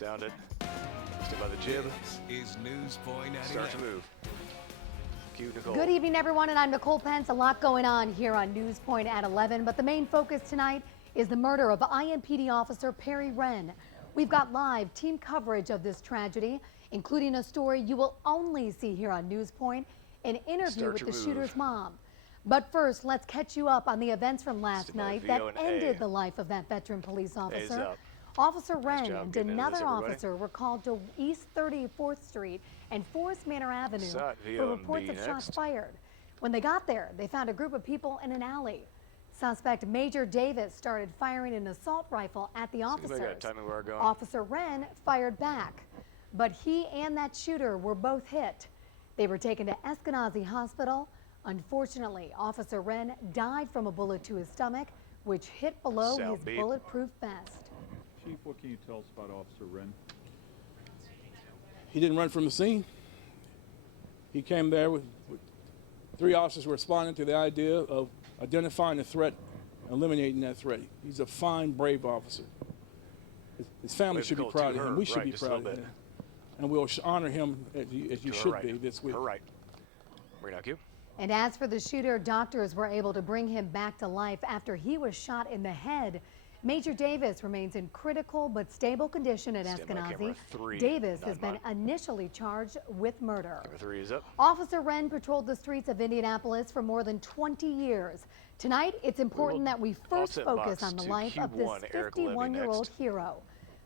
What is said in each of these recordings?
Sound it. Stand by the jib. Is Newspoint at Start to move. Cue Nicole. Good evening, everyone, and I'm Nicole Pence. A lot going on here on Newspoint at 11, but the main focus tonight is the murder of IMPD Officer Perry Renn. We've got live team coverage of this tragedy, including a story you will only see here on Newspoint, an interview with the shooter's mom. But first, let's catch you up on the events from last night that ended the life of that veteran police officer. Officer Renn and another officer were called to East 34th Street and Forest Manor Avenue for reports of shots fired. When they got there, they found a group of people in an alley. Suspect Major Davis started firing an assault rifle at the officers. Officer Renn fired back, but he and that shooter were both hit. They were taken to Eskenazi Hospital. Unfortunately, Officer Renn died from a bullet to his stomach, which hit below his bulletproof vest. Chief, what can you tell us about Officer Renn? He didn't run from the scene. He came there with 3 officers responding to the idea of identifying the threat, eliminating that threat. He's a fine, brave officer. His family should be proud of him. We should be proud of him. And we'll honor him as you should be this week. And as for the shooter, doctors were able to bring him back to life after he was shot in the head. Major Davis remains in critical but stable condition at Eskenazi. Davis has been initially charged with murder. Officer Renn patrolled the streets of Indianapolis for more than 20 years. Tonight, it's important that we first focus on the life of this 51-year-old hero.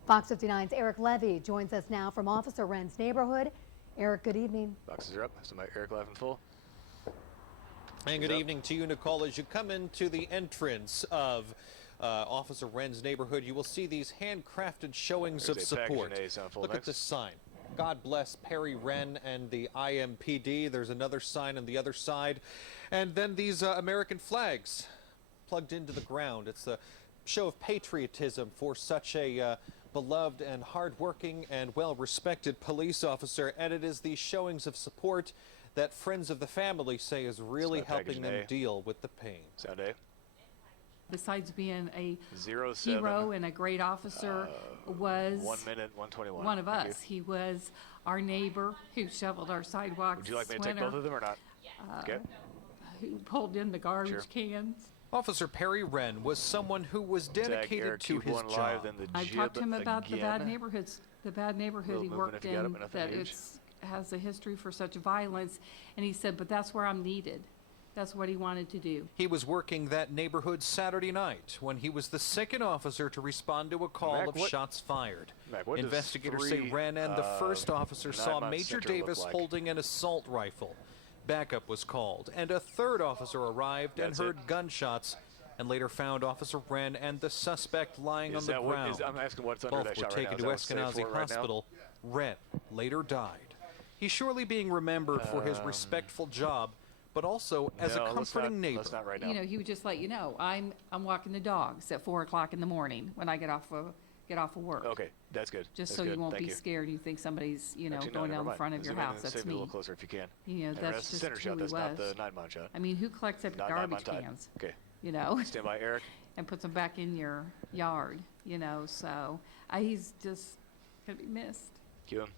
Fox 59's Eric Levy joins us now from Officer Renn's neighborhood. Eric, good evening. Boxes are up. So my Eric live in full. And good evening to you, Nicole. As you come into the entrance of Officer Renn's neighborhood, you will see these handcrafted showings of support. Look at this sign. God bless Perry Renn and the IMPD. There's another sign on the other side. And then these American flags plugged into the ground. It's a show of patriotism for such a beloved and hardworking and well-respected police officer. And it is these showings of support that friends of the family say is really helping them deal with the pain. Besides being a hero and a great officer, was 1 minute 121. One of us. He was our neighbor who shoveled our sidewalks. Would you like me to take both of them or not? Okay. Who pulled in the garbage cans. Officer Perry Renn was someone who was dedicated to his job. I talked to him about the bad neighborhoods, the bad neighborhood he worked in, that has a history for such violence, and he said, but that's where I'm needed. That's what he wanted to do. He was working that neighborhood Saturday night when he was the second officer to respond to a call of shots fired. Investigators say Renn and the first officer saw Major Davis holding an assault rifle. Backup was called, and a third officer arrived and heard gunshots, and later found Officer Renn and the suspect lying on the ground. Both were taken to Eskenazi Hospital. Renn later died. He's surely being remembered for his respectful job, but also as a comforting neighbor. You know, he would just let you know, I'm walking the dogs at 4 o'clock in the morning when I get off of work. Okay, that's good. Just so you won't be scared. You think somebody's, going down the front of your house. That's me. A little closer if you can. You know, that's just who he was. Not the 9-mount shot. I mean, who collects up garbage cans? Okay. You know. Stand by, Eric. And puts them back in your yard. You know, so he's just gonna be missed. Cue him.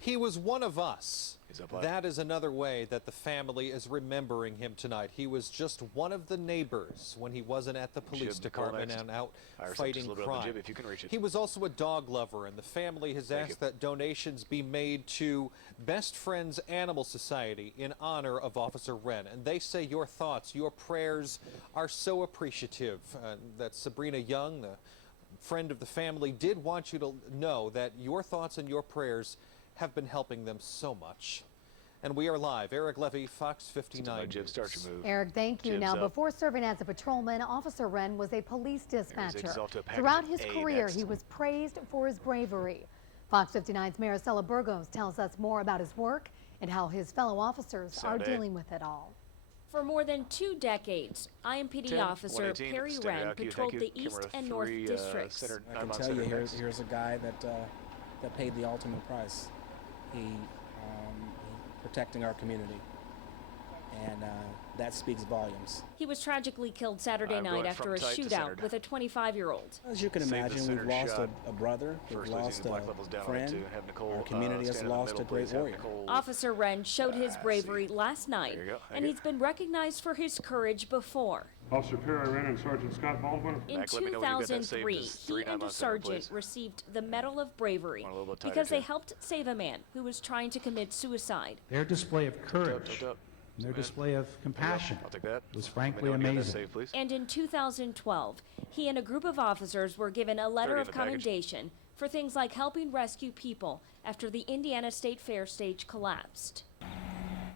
He was one of us. That is another way that the family is remembering him tonight. He was just one of the neighbors when he wasn't at the police department and out fighting crime. He was also a dog lover, and the family has asked that donations be made to Best Friends Animal Society in honor of Officer Renn. And they say your thoughts, your prayers are so appreciative. That Sabrina Young, the friend of the family, did want you to know that your thoughts and your prayers have been helping them so much. And we are live. Eric Levy, Fox 59 News. Eric, thank you. Now, before serving as a patrolman, Officer Renn was a police dispatcher. Throughout his career, he was praised for his bravery. Fox 59's Maricela Burgos tells us more about his work and how his fellow officers are dealing with it all. For more than 2 decades, IMPD Officer Perry Renn patrolled the East and North districts. I can tell you, here's a guy that paid the ultimate price. He protecting our community, and that speaks volumes. He was tragically killed Saturday I'm night going after from a tight to shootout centered. with a 25-year-old. As you can Save the imagine, we've centered lost shot. a brother, we've First lost losing the black levels a down right friend. to have Nicole, Our community has stand in the lost middle, a great please. Have warrior. Nicole- Officer Renn showed his bravery last night, There you go. and he's been recognized for his courage before. Officer Perry Renn and Sergeant Scott Baldwin. In Mac, let me know when you get that saved 2003, as he 3 9 and a months later, sergeant please. received the Medal of Bravery Want a little bit tighter, because they too. helped save a man who was trying to commit suicide. Their display of courage Tilt up. and their display of compassion I'll take that. was Let me frankly know when you get that amazing. saved, please. And in 2012, he and a group of officers were given a letter 30 in of the package. commendation for things like helping rescue people after the Indiana State Fair stage collapsed.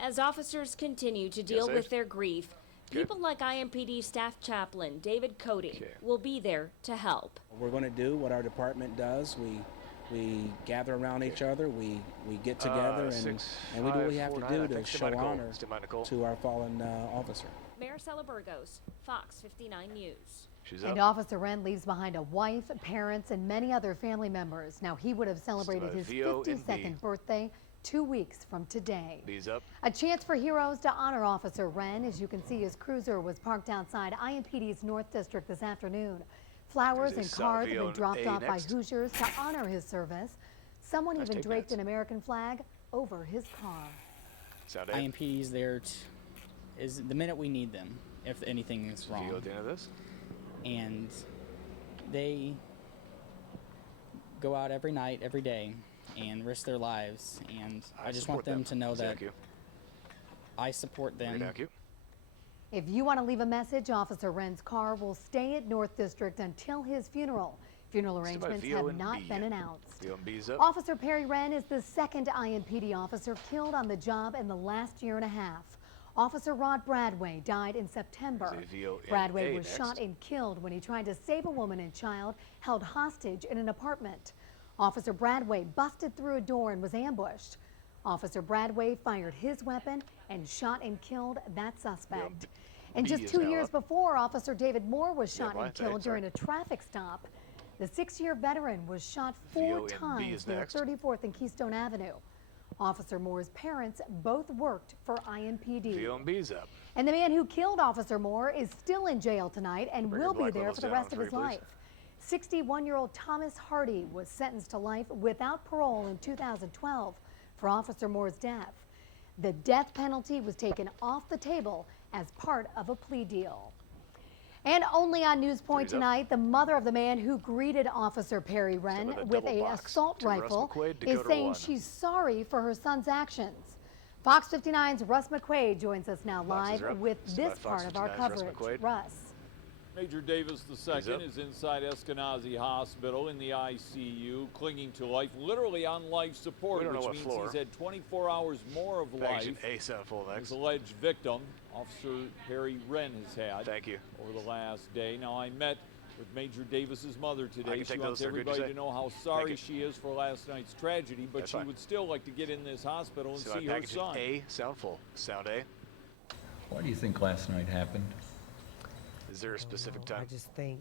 As officers continue to deal saved. with their grief, people like IMPD staff chaplain David Cody will be there to help. We're going to do what our department does. We gather around each other, we get together, and 6, we do what we 5, have 4, to 9. I do to think show Nicole. honor Still by Nicole. to our fallen officer. Maricela Burgos, Fox 59 News. She's And up. Officer Renn leaves behind a wife, parents, and many other family members. Now, he would have celebrated his VO and 52nd birthday 2 weeks from today. B's up. A chance for heroes to honor Officer Renn. As you can see, his cruiser was parked outside IMPD's North District this afternoon. Flowers There's a and cards have Salvio been dropped A off by next. Hoosiers to honor his service. Someone Nice even tape draped pads. an American flag over his car. Sound A. IMPD's there is the minute we need them, if anything is VO wrong. at the end of this. And they go out every night, every day, and risk their lives. And I just want support them to know that Thank you. I support them. Thank you. If you want to leave a message, Officer Renn's car will stay at North District until his funeral. Funeral Still by arrangements VO have and not B. been announced. VO and B's up. Officer Perry Renn is the second IMPD officer killed on the job in the last year and a half. Officer Rod Bradway died in September. There's a VO and Bradway A was next. shot and killed when he tried to save a woman and child held hostage in an apartment. Officer Bradway busted through a door and was ambushed. Officer Bradway fired his weapon and shot and killed that suspect. And B just is 2 now years up. before, Officer David Moore was Yeah, shot why? and Sorry, killed sorry. during a traffic stop. The 6-year veteran was shot VO 4 and B times is near next. 34th and Keystone Avenue. Officer Moore's parents both worked for IMPD. VO and B's up. And the man who killed Officer Moore is still in jail tonight and Bring will your be black there levels for the down rest on of his 3, please. life. 61-year-old Thomas Hardy was sentenced to life without parole in 2012 for Officer Moore's death. The death penalty was taken off the table as part of a plea deal. And only on Newspoint Three's up. tonight, the mother of the man who greeted Officer Perry Renn with a with double a box assault to Russ rifle McQuaid, is Dakota saying 1. she's sorry for her son's actions. Fox 59's Russ McQuaid joins us now Boxes live are up. with This is this by Fox part of our 59's Russ coverage. McQuaid. Russ. Major Davis II up. is inside Eskenazi Hospital in the ICU, clinging to life, literally on life support, We don't know which what means floor. he's had 24 hours more of Package life. A sound full His next. alleged victim, Officer Perry Renn, has had Thank you. over the last day. Now, I met with Major Davis's mother today. can She take wants those, sir. Good, you everybody say? to know how sorry you. she is for last night's tragedy, but That's she fine. would still like to get in this hospital and So see her package son. A sound full. Sound A. Why do you think last night happened? Is there a specific time? I just think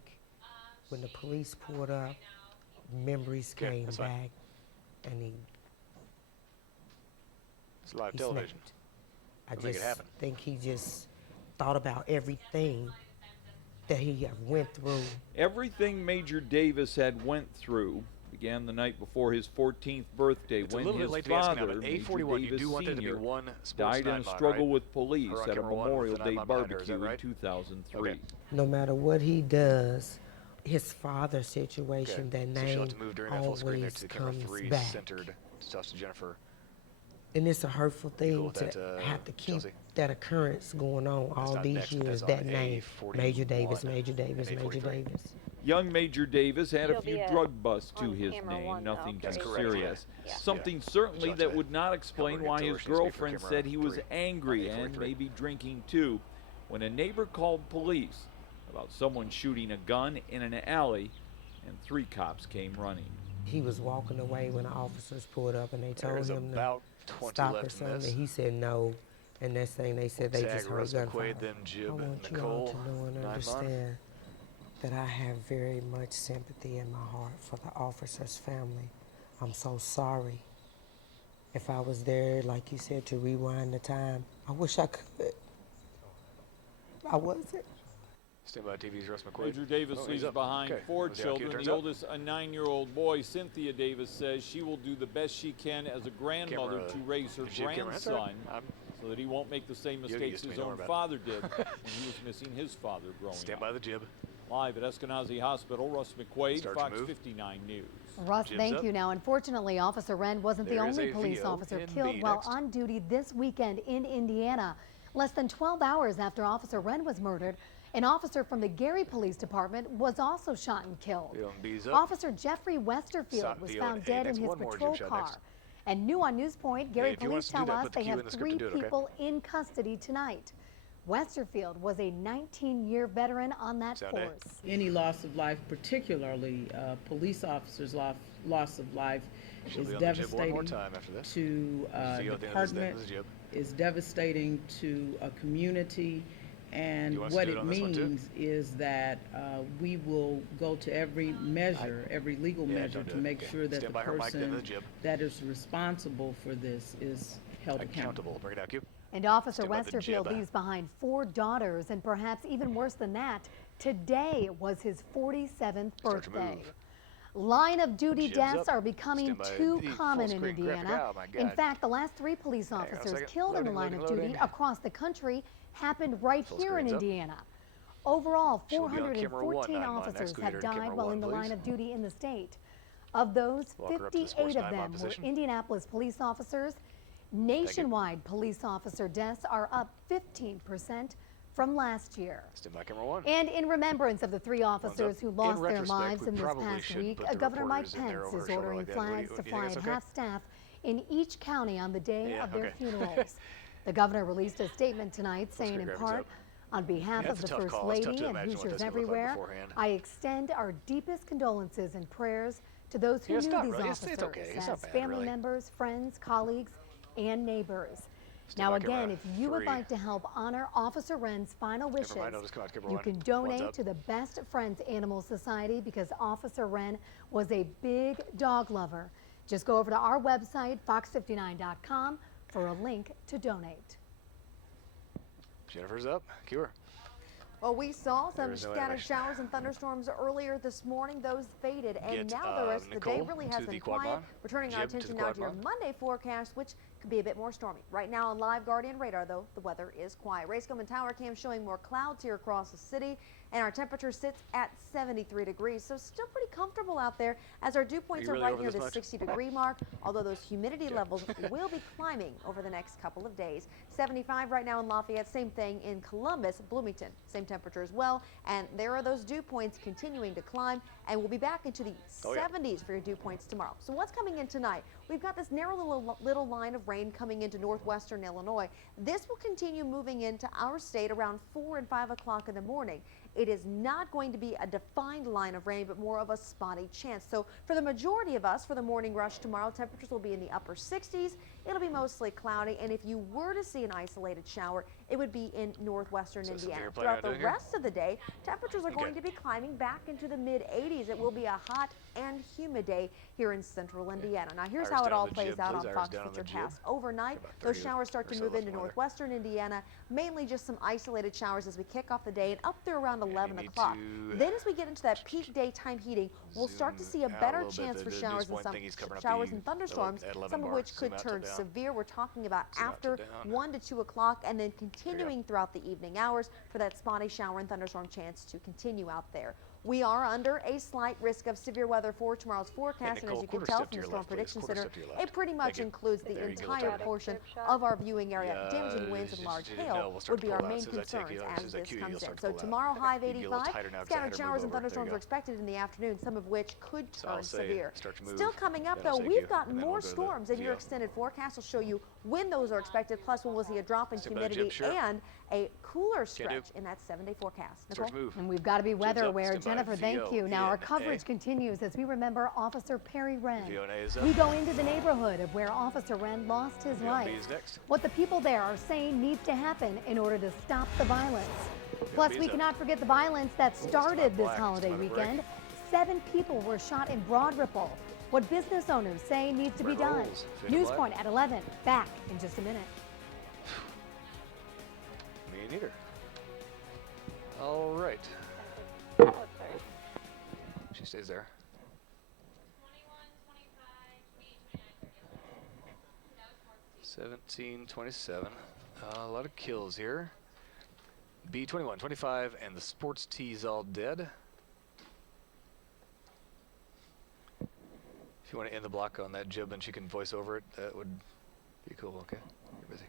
when the police pulled up, memories Okay, came that's fine. back, and It's live he television. snapped. I Don't make it just happen. think he just thought about everything that he went through. Everything Major Davis had went through began the night before his 14th birthday It's a when little bit his late to be asking now, father, but Major A41, you Davis do want there to be Sr., one sports died in a 9 struggle right? with police Or on at a camera 1 with Memorial the Day 9 behind her, is that barbecue in right? 2003. Okay. No matter what he does, his father's situation, Okay. that So she'll name have to move during that full screen there always to the camera comes 3 back. centered. Toss to Jennifer. And it's a hurtful thing cool with to that, have to keep Chelsea? that occurrence going on all not these next, but years, that's that on name, A41 Major Davis, Major and Davis, Major A43. Davis. Young Major Davis had a He'll few be, drug busts to on his camera name, one, though. nothing That's too correct, serious. yeah. Yeah. Something certainly Shot that to would not explain cover why get his to her. She needs to be for girlfriend camera said he was 3 angry on and A43. maybe drinking too when a neighbor called police about someone shooting a gun in an alley and 3 cops came running. He was walking away when the officers pulled up and they There told is him about to 20 stop or left in something. this. He said no. And next thing they said they Tag just heard Russ gunfire. McQuaid, then Jib I want and you all Nicole. to know and 9 understand that I have very much sympathy in my heart for the officer's family. I'm so sorry. If I was there, like you said, to rewind the time, I wish I could. I wasn't. Stand by TV's Russ McQuaid. Major Davis he's leaves up. behind Okay. 4 We'll see how cute it children. turns The out. oldest, a 9-year-old boy. Cynthia Davis says she will do the best she can as a grandmother Camera, to raise her did you have camera headset? grandson so that he won't make the same You mistakes used to his me, don't own worry about father did when he was missing his father growing Stand up. by the jib. Live at Eskenazi Hospital, Russ McQuaid, Start to Fox move. 59 News. Russ, Jibs thank up. you. Now, unfortunately, Officer Renn wasn't the There is only a police VO officer in killed B while next. on duty this weekend in Indiana. Less than 12 hours after Officer Renn was murdered, an officer from the Gary Police Department was also shot and killed. VO and B's up. Officer Jeffrey Westerfield Shot was VO found and A dead in next. his One more patrol jib shot car. next. And new on Newspoint, Gary if you want Police us to do tell that, us put the they cue in have the script 3 to do it, okay? people in custody tonight. Westerfield was a 19-year veteran on that Sound A. force. Any loss of life, particularly police officers' loss of life, She'll is be on the jib one more devastating time after this. to See you at the end of department, this jib. is devastating to a community, and You want us to what do it it on this one, too? means is that we will go to every measure, every legal Yeah, measure don't do to it. make Okay. sure that Stand the by her mic, then the person jib. that is responsible for this is held accountable. Accountable. Bring it out, Q. And Officer Stand by the Westerfield jib. leaves behind 4 daughters, and perhaps even worse than that, today was his 47th Start to birthday. move. Line of duty Jibs deaths up. are becoming Stand by too the common full in screen graphic. Indiana. Oh, my In God. fact, the last 3 police on a officers second. killed in the line Loading, of duty loading. across the country happened right Full here in screen's up. Indiana. Overall, She'll be on camera 414 1, 9 line. officers Next, can we have get her to died camera while 1, in the line please? of duty in the state. Of those, Walk her up to this 58 horse of 9 line them were position. Indianapolis police officers. Nationwide police officer deaths are up 15% from last year. Stand by camera 1. And in remembrance of the 3 officers up. who In lost their retrospect, lives we in this probably past shouldn't week, put the Governor Mike reporters in there Pence over is her shoulder ordering like that. What do flags you to think fly that's at okay? half-staff in each county on the day Yeah, of their okay. funerals. The governor released a statement tonight saying in graphics part, up. on behalf Yeah, of it's the a tough First call. It's tough Lady to and imagine what Hoosiers that's gonna look like everywhere, beforehand. I extend our deepest condolences and prayers to those who Yeah, it's knew not these really- officers it's okay. It's not as bad, family really. members, friends, colleagues, and neighbors. Stand Now by again, camera if you would 3. like to help honor Officer Renn's final wishes, mind, I'll just come out to camera you 1. can One's donate up. to the Best Friends Animal Society because Officer Renn was a big dog lover. Just go over to our website, fox59.com, for a link to donate. Jennifer's up. Cue her. Well, we saw some There is no scattered animation. showers and thunderstorms earlier this morning. Those faded, and Get, now the rest of the day Nicole really to has the been quad quiet. mod. We're turning our Jib to attention the now quad to your mod. Monday forecast, which could be a bit more stormy. Right now on Live Guardian radar, though, the weather is quiet. Raycomb and Tower Cam showing more clouds here across the city, and our temperature sits at 73 degrees, so still pretty comfortable out there as our dew points you are really right over near this the much? 60-degree mark, although those humidity levels will be climbing over the next couple of days. 75 right now in Lafayette, same thing in Columbus, Bloomington, same temperature as well, and there are those dew points continuing to climb, and we'll be back into the 70s for your dew points tomorrow. So what's coming in tonight? We've got this narrow little line of rain coming into northwestern Illinois. This will continue moving into our state around 4 and 5 o'clock in the morning. It is not going to be a defined line of rain, but more of a spotty chance. So for the majority of us, for the morning rush tomorrow, temperatures will be in the upper 60s. It'll be mostly cloudy, and if you were to see an isolated shower, it would be in northwestern So something Indiana. you're planning Throughout on the doing here? rest of the day, temperatures are going Okay. to be climbing back into the mid-80s. It will be a hot and humid day here in central Indiana. Now here's Iris how it down all the plays jib, out please. on Iris Fox down on the Picture jib. Pass. Overnight, About those 30 showers start or to so move left into in weather. northwestern Indiana, mainly just some isolated showers as we kick off the day and up through around 11 need o'clock. to Then as we get into that peak daytime heating, we'll start to see a Zoom out better a little bit. chance for The showers and Newspoint some thingy's covering up showers the and thunderstorms, at 11 some of bar. which could Zoom out to turn down. severe. We're talking about Zoom out to after down. 1 to 2 o'clock and then continuing throughout the evening hours for that spotty shower and thunderstorm chance to continue out there. We are under a slight risk of severe weather for tomorrow's forecast, and as Nicole, you can quarter tell step from to the your Storm left, please. Prediction Quarter Center, step to your left. it pretty much Thank you. includes the There you go, entire Tony. portion of our viewing area. Damaging winds and Yeah, large no, hail we'll start would to be our pull out. main As soon as I take concerns you, as as soon as I this cue you, comes you'll in. start to So pull out. tomorrow, high of You get a little 85, tighter now 'cause I had scattered to showers move and over. There you thunderstorms go. are expected in the afternoon, some of which could So I'll turn say severe. start to move, Still coming up then I'll though, take we've you, got and then more we'll go to the storms in your VO. extended forecast. Will show you when those are expected, plus when we'll see a drop in Stand by the humidity jib, sure. and a cooler Can do. stretch in that 7-day forecast. Start Nicole? to move. And we've got to be weather up, aware. stand by, Jennifer, thank VO you. Now our in coverage A. continues as we remember Officer Perry Renn. VO and A is up. We go into the neighborhood of where Officer Renn lost his VO and B life. is next. What the people there are saying needs to happen in order to stop the violence. Plus, B we is up. cannot forget the violence that started this black, holiday it's not a break. weekend. 7 people were shot in Broad Ripple. What business owners say needs to be Red done. rolls, fade to black. Newspoint at 11. Back in just a minute. Me neither. All right. Oh, sorry. She stays there. 17-27. A lot of kills here. B21, 25, and the sports tee's all dead. If you want to end the block on that jib and she can voice over it, that would be cool. Okay, you're busy.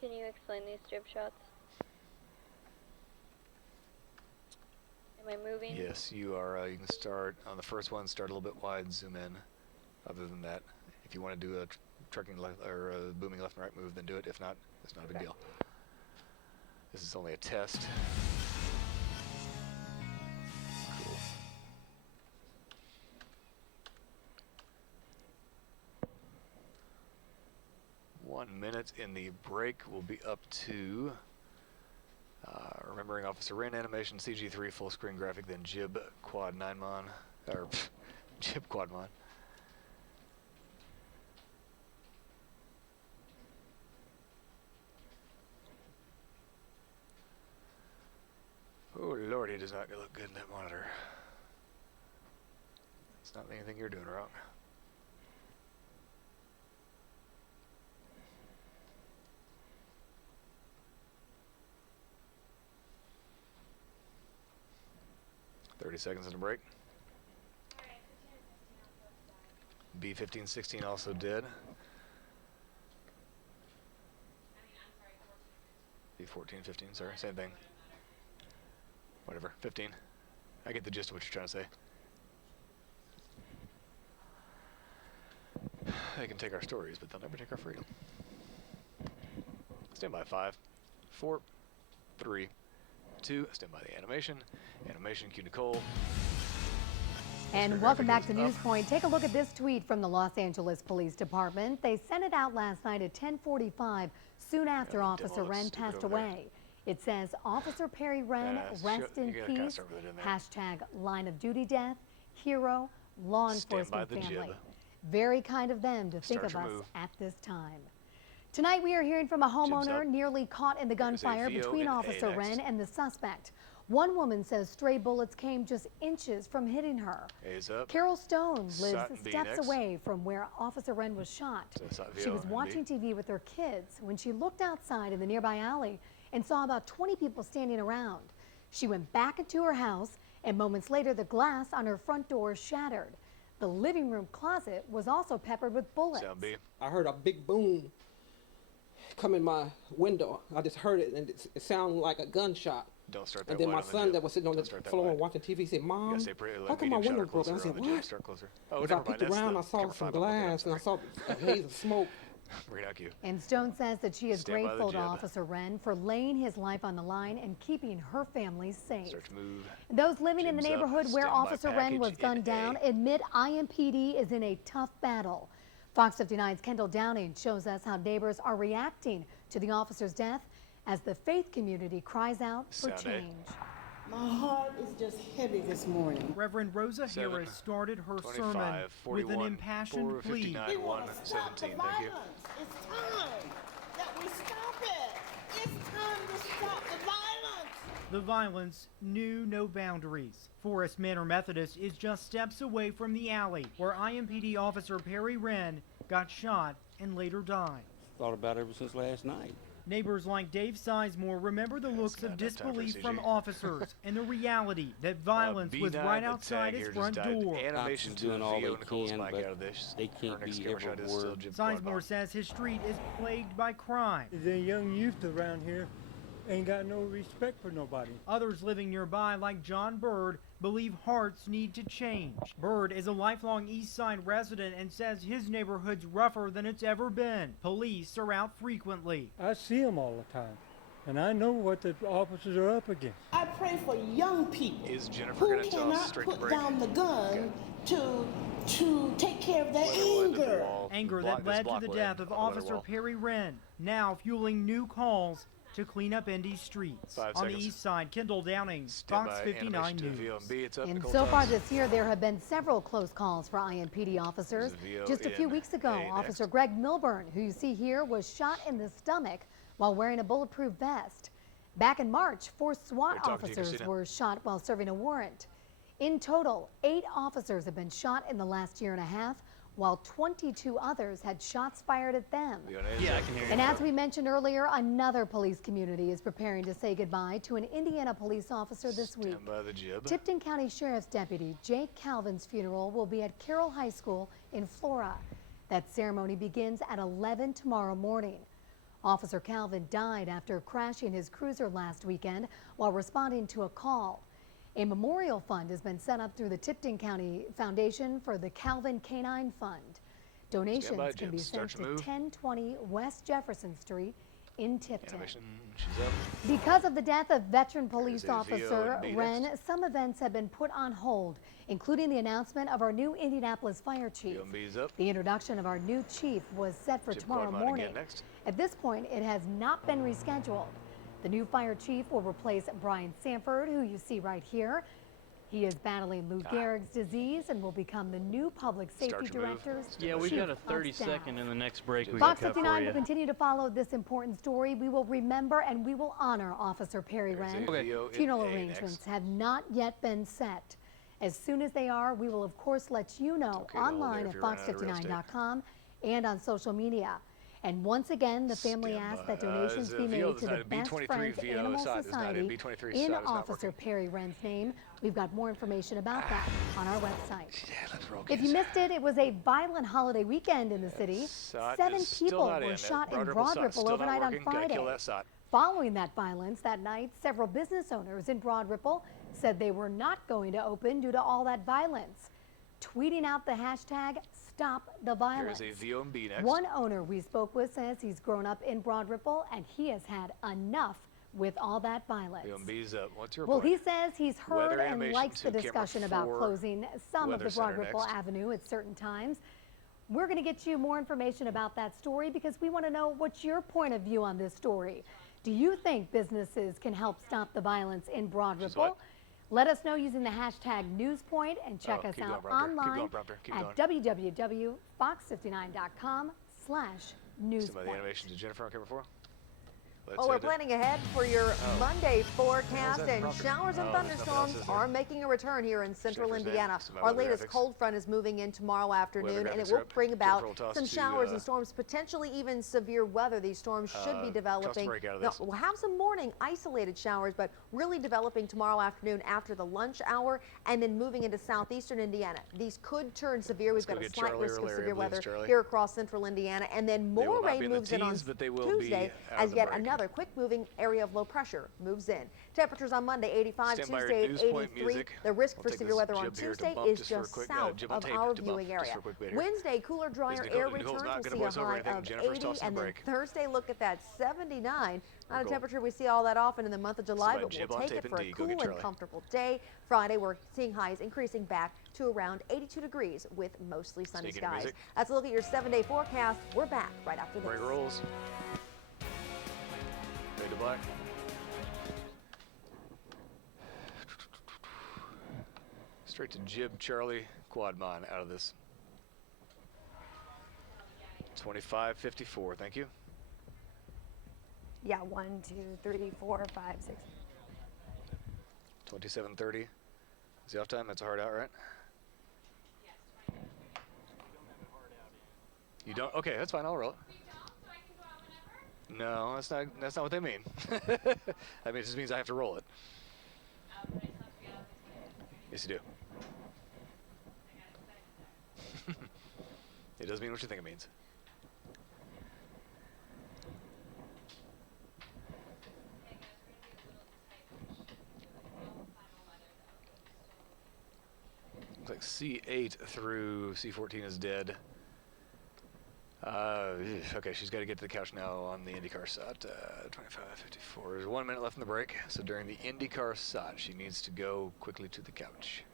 Can you explain these strip shots? Am I moving? Yes, you are. You can start on the first one. Start a little bit wide. Zoom in. Other than that, if you want to do a trucking left or a booming left and right move, then do it. If not, it's not a big deal. This is only a test. Cool. One minute in the break will be up to remembering Officer Renn animation, CG3 full screen graphic, then jib quad 9-mon, or jib quad mon. Oh Lord, he does not look good in that monitor. It's not anything you're doing wrong. Seconds in the break. B15-16 also dead. B14-15, sorry, same thing. Whatever, 15. I get the gist of what you're trying to say. They can take our stories, but they'll never take our freedom. Stand by 5, 4, 3, 2, stand by the animation. Animation, cue Nicole. And welcome back to Newspoint. Take a look at this tweet from the Los Angeles Police Department. They sent it out last night at 10:45, soon after Officer Renn passed away. It says, Officer Perry Renn, rest in peace, hashtag line of duty death, hero, law enforcement family. Very kind of them to think of us at this time. Tonight we are hearing from a homeowner nearly caught in the gunfire between Officer Renn and the suspect. One woman says stray bullets came just inches from hitting her. Carol Stone lives steps away from where Officer Renn was shot. She was watching TV with her kids when she looked outside in the nearby alley and saw about 20 people standing around. She went back into her house, and moments later the glass on her front door shattered. The living room closet was also peppered with bullets. I heard a big boom come in my window. I just heard it, and it sounded like a gunshot. Don't start that. And then my son that was sitting on the floor watching TV said, "Mom, how come my window broke?" And I said, "What?" Oh, as I peeked around, I saw some glass, and I saw a haze of smoke. And Stone says that she is grateful to Officer Renn for laying his life on the line and keeping her family safe. Those living in the neighborhood where Officer Renn was gunned down admit IMPD is in a tough battle. Fox 59's Kendall Downing shows us how neighbors are reacting to the officer's death as the faith community cries out for change. My heart is just heavy this morning. Reverend Rosa Harris started her sermon with an impassioned plea. We want to stop the violence. It's time that we stop it. It's time to stop the violence. The violence knew no boundaries. Forest Manor Methodist is just steps away from the alley where IMPD Officer Perry Renn got shot and later died. Thought about it ever since last night. Neighbors like Dave Sizemore remember the looks of disbelief from officers and the reality that violence was right outside his front door. Animation doing all they can, but they can't be every word. Sizemore says his street is plagued by crime. The young youth around here ain't got no respect for nobody. Others living nearby, like John Bird, believe hearts need to change. Bird is a lifelong East Side resident and says his neighborhood's rougher than it's ever been. Police are out frequently. I see them all the time, and I know what the officers are up against. I pray for young people who cannot put down the gun to to take care of their anger. Anger that led to the death of Officer Perry Renn, now fueling new calls to clean up Indy's streets. On the east side, Kendall Downing, Fox 59 News. And so far this year, there have been several close calls for IMPD officers. Just a few weeks ago, Officer Greg Milburn, who you see here, was shot in the stomach while wearing a bulletproof vest. Back in March, 4 SWAT officers were shot while serving a warrant. In total, 8 officers have been shot in the last year and a half, while 22 others had shots fired at them. Yeah, I can hear you. And as we mentioned earlier, another police community is preparing to say goodbye to an Indiana police officer this week. Tipton County Sheriff's Deputy Jake Calvin's funeral will be at Carroll High School in Flora. That ceremony begins at 11 tomorrow morning. Officer Calvin died after crashing his cruiser last weekend while responding to a call. A memorial fund has been set up through the Tipton County Foundation for the Calvin Canine Fund. Donations can be sent to 1020 West Jefferson Street in Tipton. Because of the death of veteran police officer Renn, some events have been put on hold, including the announcement of our new Indianapolis fire chief. The introduction of our new chief was set for tomorrow morning. At this point, it has not been rescheduled. The new fire chief will replace Brian Sanford, who you see right here. He is battling Lou Gehrig's disease and will become the new public safety director. Yeah, we've got a 30-second in the next break we Fox got for 59 you. will continue to follow this important story. We will remember and we will honor Officer Perry Renn. Funeral arrangements have not yet been set. As soon as they are, we will of course let you know online at fox59.com and on social media. And once again, the family asks that donations be made to the Best Friends Animal Society in Officer Perry Renn's name. We've got more information about that on our website. If you missed it, it was a violent holiday weekend in the city. 7 people were shot in Broad Ripple overnight on Friday. Following that violence that night, several business owners in Broad Ripple said they were not going to open due to all that violence, tweeting out the hashtag #StopTheViolence. Here's a VOMB next. One owner we spoke with says he's grown up in Broad Ripple and he has had enough with all that violence. VOMB's up. What's your Well, point? he says he's heard and likes the discussion about closing some of the Broad Ripple Avenue at certain times. We're going to get you more information about that story because we want to know what's your point of view on this story. Do you think businesses can help stop the violence in Broad Ripple? Let us know using the hashtag Newspoint and check us out online at www.fox59.com/Newspoint. Some of the animations of Jennifer on camera 4. Well, we're planning ahead for your Monday forecast, and showers and thunderstorms are making a return here in central Indiana. Our latest cold front is moving in tomorrow afternoon, and it will bring about some showers and storms, potentially even severe weather. These storms should be developing. Now, we'll have some morning isolated showers, but really developing tomorrow afternoon after the lunch hour, and then moving into southeastern Indiana. These could turn severe. We've got a slight risk of severe weather here across central Indiana, and then more rain moves in on Tuesday as yet another quick-moving area of low pressure moves in. Temperatures on Monday, 85, Tuesday, 83. The risk for severe weather on Tuesday is just south of our viewing area. Wednesday, cooler, drier air returns. We'll see a high of 80, and then Thursday, look at that, 79. Not a temperature we see all that often in the month of July, but we'll take it for a cool and comfortable day. Friday, we're seeing highs increasing back to around 82 degrees with mostly sunny skies. That's a look at your 7-day forecast. We're back right after this. Break rolls. Fade to black. Straight to Jib Charlie Quadmon out of this. 2554, thank you. Yeah, 1, 2, 3, 4, 5, 6. 2730. Is the off time? That's a hard out, right? You don't? Okay, that's fine. I'll roll it. No, that's not what they mean. I mean, it just means I have to roll it. Yes, you do. It does mean what you think it means. Looks like C8 through C14 is dead. Okay, she's got to get to the couch now on the IndyCar side. 25:54. There's 1 minute left in the break. So during the IndyCar side, she needs to go quickly to the couch.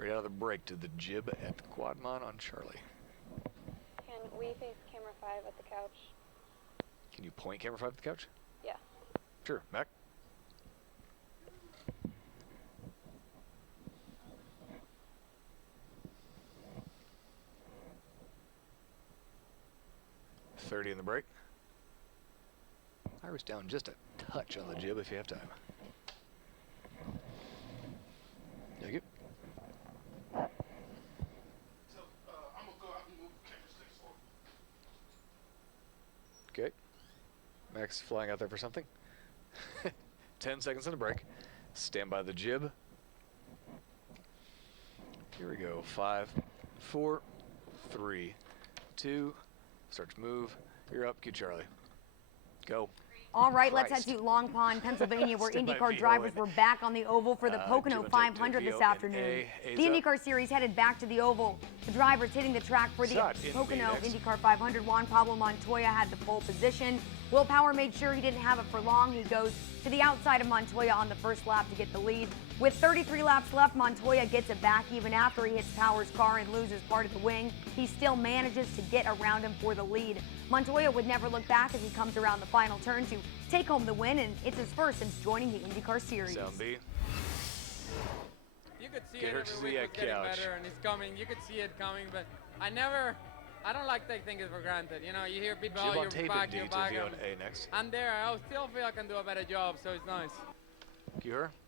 Straight out of the break to the jib at the Quadmon on Charlie. Can we face camera 5 at the couch? Can you point camera 5 at the couch? Yeah. Sure, Mac. .30 in the break. Irish down just a touch on the jib if you have time. Thank you. Okay. Mac's flying out there for something. 10 seconds in the break. Stand by the jib. Here we go. 5, 4, 3, 2. Start to move. You're up. Cue Charlie. Go. All right, let's head to Long Pond, Pennsylvania, where IndyCar drivers were back on the oval for the Pocono 500 this afternoon. The IndyCar Series headed back to the oval. The drivers hitting the track for the Pocono IndyCar 500. Juan Pablo Montoya had the pole position. Will Power made sure he didn't have it for long. He goes to the outside of Montoya on the first lap to get the lead. With 33 laps left, Montoya gets it back even after he hits Power's car and loses part of the wing. He still manages to get around him for the lead. Montoya would never look back as he comes around the final turn to take home the win, and it's his first since joining the IndyCar Series. Sound B. You could see it every week was getting better, and it's coming. You could see it coming, but I don't like to take things for granted. You know, you hear people, oh, you're back. I'm there. I still feel I can do a better job, so it's nice.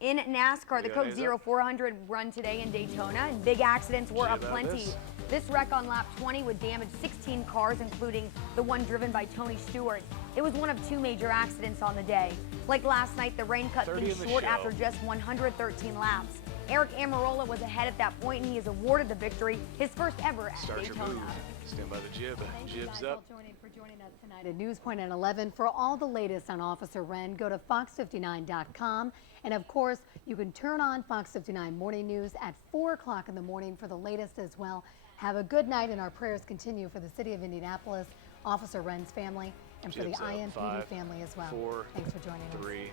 In NASCAR, the Code Zero 400 run today in Daytona. Big accidents were aplenty. This wreck on lap 20 would damage 16 cars, including the one driven by Tony Stewart. It was one of 2 major accidents on the day. Like last night, the rain cut things short after just 113 laps. Eric Amarola was ahead at that point, and he is awarded the victory, his first ever at Daytona. Stand by the jib. Jib's up. For joining us tonight at Newspoint at 11. For all the latest on Officer Renn, go to fox59.com. And of course, you can turn on Fox 59 Morning News at 4 o'clock in the morning for the latest as well. Have a good night, and our prayers continue for the city of Indianapolis, Officer Renn's family, and for the IMPD family as well. 4, thanks for joining us. 3,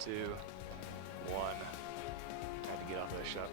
2, 1. Had to get off that shot.